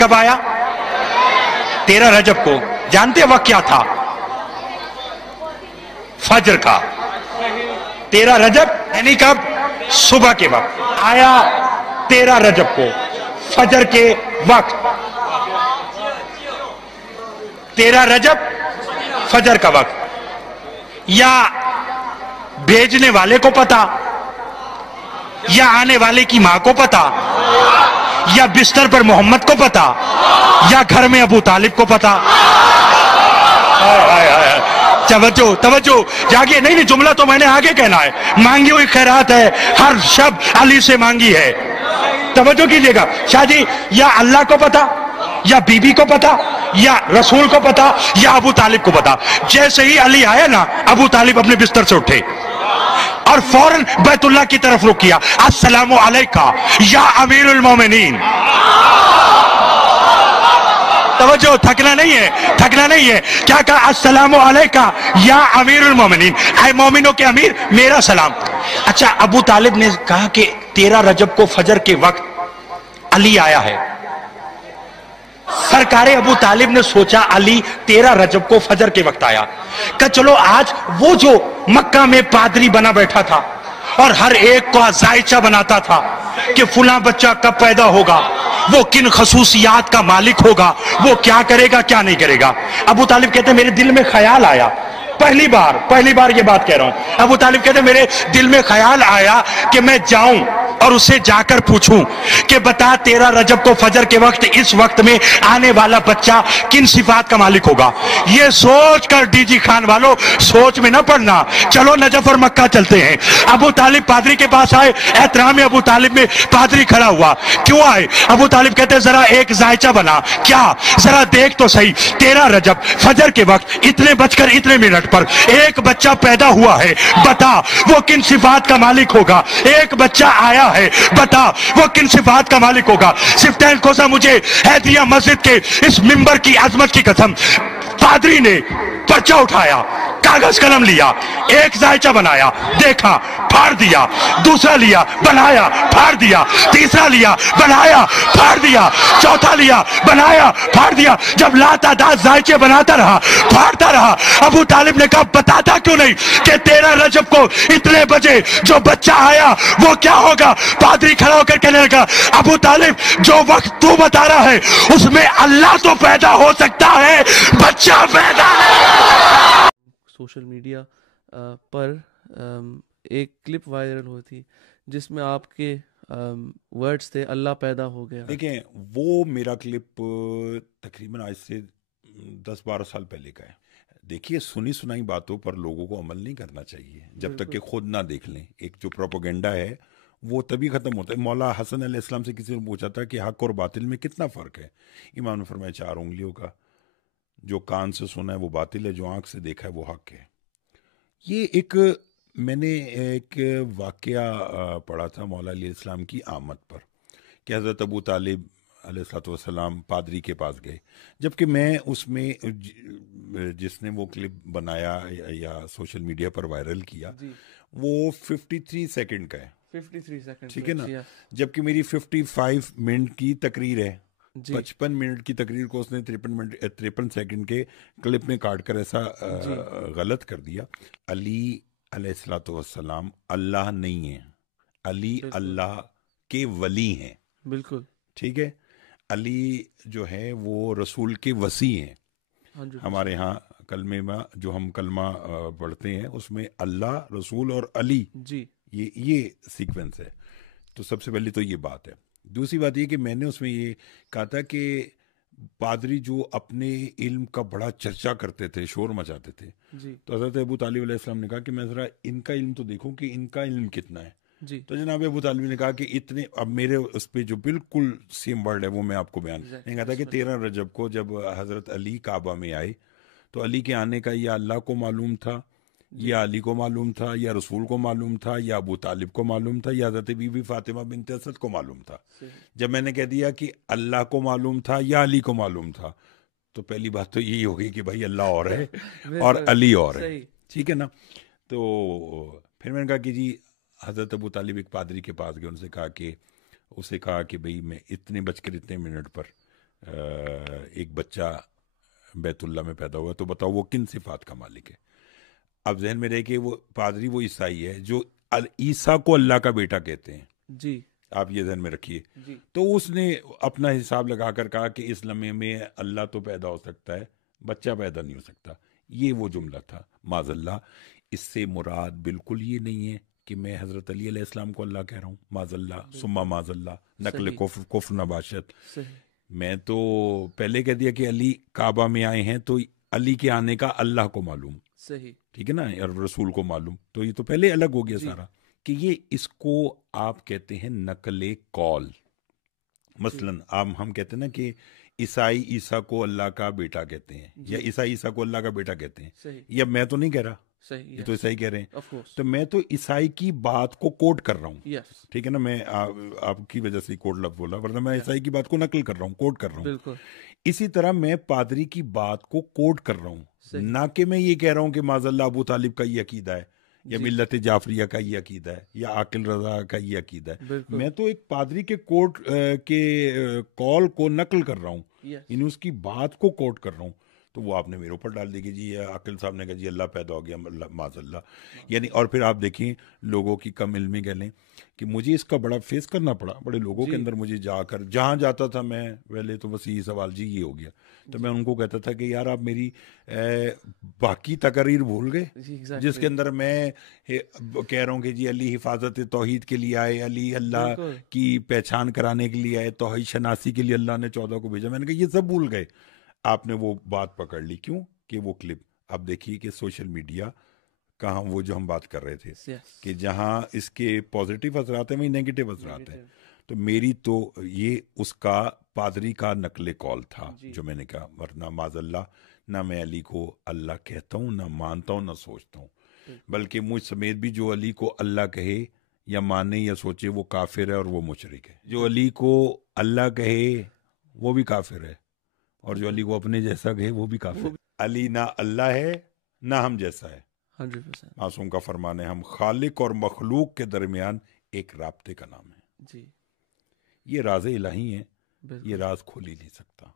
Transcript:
کب آیا؟ 13 رجب کو. جانتے وقت کیا تھا؟ فجر کا. 13 رجب یعنی کب؟ صبح کے وقت آیا. 13 رجب کو فجر کے وقت. 13 رجب فجر کا وقت. یا بھیجنے والے کو پتا، یا آنے والے کی ماں کو پتا، یا بستر پر محمد کو پتا، یا گھر میں ابو طالب کو پتا. توجہ توجہ جاگیے. نہیں جملہ تو میں نے آگے کہنا ہے. مانگی ہوئی خیرات ہے، ہر شب علی سے مانگی ہے. توجہ کیجئے گا. شاہ جی یا اللہ کو پتا، یا بی بی کو پتا، یا رسول کو پتا، یا ابو طالب کو پتا. جیسے ہی علی آیا نا، ابو طالب اپنے بستر سے اٹھے اور فوراً بیت اللہ کی طرف رخ کیا. السلام علیکہ یا امیر المومنین. توجہ، تھکنا نہیں ہے، تھکنا نہیں ہے. کیا کہا؟ السلام علیکہ یا امیر المومنین، اے مومنوں کے امیر میرا سلام. اچھا، ابو طالب نے کہا کہ 13 رجب کو فجر کے وقت علی آیا ہے. سرکار ابو طالب نے سوچا علی 13 رجب کو فجر کے وقت آیا. کہ چلو آج وہ جو مکہ میں پادری بنا بیٹھا تھا اور ہر ایک کو ذائچہ بناتا تھا کہ فلاں بچہ کب پیدا ہوگا، وہ کن خصوصیات کا مالک ہوگا، وہ کیا کرے گا کیا نہیں کرے گا. ابو طالب کہتے ہیں میرے دل میں خیال آیا، پہلی بار یہ بات کہہ رہا ہوں. ابو طالب کہتے ہیں میرے دل میں خیال آیا کہ میں جاؤں اور اسے جا کر پوچھوں کہ بتا 13 رجب کو فجر کے وقت اس وقت میں آنے والا بچہ کن صفات کا مالک ہوگا. یہ سوچ کر ڈی جی خان والوں سوچ میں نہ پڑنا، چلو نجف اور مکہ چلتے ہیں. ابو طالب پادری کے پاس آئے. احترام ابو طالب میں پادری کھڑا ہوا. کیوں آئے؟ ابو طالب کہتے ہیں ذرا ایک ذائچہ بنا. کیا؟ ذرا دیکھ تو صحیح، 13 رجب فجر کے وقت اتنے بج کر اتنے منٹ پر ایک بچہ پیدا ہوا ہے، بتا وہ کن صفات کا مالک ہوگا. ایک بچہ آیا ہے، بتا وہ کن صفات کا مالک ہوگا. سفتین کوزہ مجھے حیدریہ مسجد کے اس ممبر کی عظمت کی قسم، پادری نے پرچہ اٹھایا، کاغذ قلم لیا، ایک ذائچہ بنایا، دیکھا، پھاڑ دیا. دوسرا لیا، بنایا، پھاڑ دیا. تیسرا لیا، بنایا، پھاڑ دیا. چوتھا لیا، بنایا، پھاڑ دیا. جب لا تعداد ذائچے بناتا رہا، پھاڑتا رہا، ابو طالب نے کہا بتاتا کیوں نہیں کہ 13 رجب کو اتنے بجے جو بچہ آیا وہ کیا ہوگا. پادری کھڑا ہو کر کہنے لگا ابو طالب جو وقت تو بتا رہا ہے اس میں اللہ تو پیدا ہو سکتا ہے، بچہ پیدا ہے. سوشل میڈیا پر ایک کلپ وائرل ہوئی تھی جس میں آپ کے ورڈز تھے اللہ پیدا ہو گیا. دیکھیں وہ میرا کلپ تقریباً آج سے 10-12 سال پہلے کا ہے. دیکھیے سنی سنائی باتوں پر لوگوں کو عمل نہیں کرنا چاہیے جب تک کہ خود نہ دیکھ لیں. ایک جو پروپیگنڈا ہے وہ تبھی ختم ہوتا ہے. مولا حسن علیہ السلام سے کسی نے پوچھا تھا کہ حق اور باطل میں کتنا فرق ہے. امام نے فرمایا 4 انگلیوں کا. جو کان سے سنا ہے وہ باطل ہے، جو آنکھ سے دیکھا ہے وہ حق ہے. یہ ایک میں نے ایک واقعہ پڑھا تھا مولا علیہ السلام کی آمد پر کہ حضرت ابو طالب علیہ السلام پادری کے پاس گئے. جبکہ میں اس میں جس نے وہ کلپ بنایا یا سوشل میڈیا پر وائرل کیا وہ 53 سیکنڈ کا ہے. 53 سیکنڈ ٹھیک ہے نا. جبکہ میری 55 منٹ کی تقریر ہے. 55 منٹ کی تقریر کو اس نے 53 سیکنڈ کے کلپ میں کاٹ کر ایسا غلط کر دیا. علی علیہ السلام اللہ نہیں ہے، علی اللہ کے ولی ہیں. بالکل ٹھیک ہے. علی جو ہے وہ رسول کے وصی ہیں. ہمارے ہاں کلمے میں جو ہم کلمہ پڑھتے ہیں اس میں اللہ، رسول اور علی یہ سیکوینس ہے. تو سب سے پہلے تو یہ بات ہے. دوسری بات یہ کہ میں نے اس میں یہ کہا تھا کہ پادری جو اپنے علم کا بڑا چرچا کرتے تھے، شور مچاتے تھے، تو حضرت ابو طالب علیہ السلام نے کہا کہ میں ذرا ان کا علم تو دیکھوں کہ ان کا علم کتنا ہے. تو جناب ابو طالب نے کہا کہ اتنے، اب میرے اس پہ جو بالکل سیم ورڈ ہے وہ میں آپ کو بیان نہیں کہا تھا کہ 13 رجب کو جب حضرت علی کعبہ میں آئے تو علی کے آنے کا یا اللہ کو معلوم تھا، یا علی کو معلوم تھا، یا رسول کو معلوم تھا، یا ابو طالب کو معلوم تھا، یا حضرت بی بی فاطمہ بنت اسد کو معلوم تھا. جب میں نے کہہ دیا کہ اللہ کو معلوم تھا یا علی کو معلوم تھا تو پہلی بات تو یہی ہوگی کہ بھائی اللہ اور ہے اور علی اور ہے. ٹھیک ہے نا. تو پھر میں نے کہا کہ جی حضرت ابو طالب ایک پادری کے پاس گئے، ان سے کہا کہ اسے کہا کہ بھئی میں اتنے بج کر اتنے منٹ پر ایک بچہ بیت اللہ میں پیدا ہوا تو بتاؤ وہ کن صفات کا مالک ہے؟ اب ذہن میں رہے کہ وہ پادری وہ عیسائی ہے جو عیسیٰ کو اللہ کا بیٹا کہتے ہیں. جی آپ یہ ذہن میں رکھیے. جی تو اس نے اپنا حساب لگا کر کہا کہ اس لمحے میں اللہ تو پیدا ہو سکتا ہے، بچہ پیدا نہیں ہو سکتا. یہ وہ جملہ تھا. معاذ اللہ، اس سے مراد بالکل یہ نہیں ہے کہ میں حضرت علی علیہ السلام کو اللہ کہہ رہا ہوں. معاذ اللہ ثم معاذ اللہ، نقل صحیح. کفر نباشت. صحیح. میں تو پہلے کہہ دیا کہ علی کعبہ میں آئے ہیں تو علی کے آنے کا اللہ کو معلوم، صحیح. ٹھیک ہے نا، اور رسول کو معلوم. تو یہ تو پہلے الگ ہو گیا جی. سارا کہ یہ اس کو آپ کہتے ہیں نقل قول. مثلا ہم کہتے ہیں نا کہ عیسائی عیسیٰ کو اللہ کا بیٹا کہتے ہیں، یا عیسائی عیسیٰ کو اللہ کا بیٹا کہتے ہیں. صحیح. یا میں تو نہیں کہہ رہا، صحیح. یہ تو عیسائی کہہ رہے ہیں. Of course. تو میں تو عیسائی کی بات کو کوٹ کر رہا ہوں، یس. ٹھیک ہے نا. میں آپ کی وجہ سے کوٹ لفظ بولا، ورنہ میں عیسائی کی بات کو نقل کر رہا ہوں، کوٹ کر رہا ہوں. بالکل. اسی طرح میں پادری کی بات کو کوٹ کر رہا ہوں، نہ کہ میں یہ کہہ رہا ہوں کہ معاذ اللہ ابو طالب کا یہ عقیدہ ہے، یا ملت جعفریہ کا یہ عقیدہ ہے، یا عاقل رضا کا یہ عقیدہ ہے. میں تو ایک پادری کے کوٹ کے قول کو نقل کر رہا ہوں، یعنی اس کی بات کو کوٹ کر رہا ہوں. تو وہ آپ نے میرے اوپر ڈال دی کہ جی عاقل صاحب نے کہا جی اللہ پیدا ہو گیا، معاذ اللہ. یعنی اور پھر آپ دیکھیں لوگوں کی کم علمی کہہ لیں کہ مجھے اس کا بڑا فیس کرنا پڑا بڑے لوگوں کے اندر. مجھے جا کر جہاں جاتا تھا میں پہلے تو بس یہی سوال جی یہ ہو گیا. تو میں ان کو کہتا تھا کہ یار آپ میری باقی تقاریر بھول گئے جس کے اندر میں کہہ رہا ہوں کہ جی علی حفاظت توحید کے لیے آئے، علی اللہ کی پہچان کرانے کے لیے آئے، توحید شناسی کے لیے اللہ نے 14 کو بھیجا. میں نے کہا یہ سب بھول گئے. آپ نے وہ بات پکڑ لی. کیوں کہ وہ کلپ اب دیکھیے کہ سوشل میڈیا کہاں وہ جو ہم بات کر رہے تھے کہ جہاں اس کے پازیٹیو اثرات ہیں وہیں نیگیٹو اثرات ہیں. تو میری تو یہ اس کا پادری کا نقل قول تھا جو میں نے کہا. ورنہ معاذ اللہ نہ میں علی کو اللہ کہتا ہوں، نہ مانتا ہوں، نہ سوچتا ہوں. بلکہ مجھ سمیت بھی جو علی کو اللہ کہے یا مانے یا سوچے وہ کافر ہے اور وہ مشرک ہے. جو علی کو اللہ کہے وہ بھی کافر ہے، اور جو علی کو اپنے جیسا کہے وہ بھی کافر ہے. علی نہ اللہ ہے نہ ہم جیسا ہے. 100%. معصوم کا فرمان ہے ہم خالق اور مخلوق کے درمیان ایک رابطے کا نام ہے. جی یہ راز الہی ہے، یہ راز کھول ہی نہیں سکتا.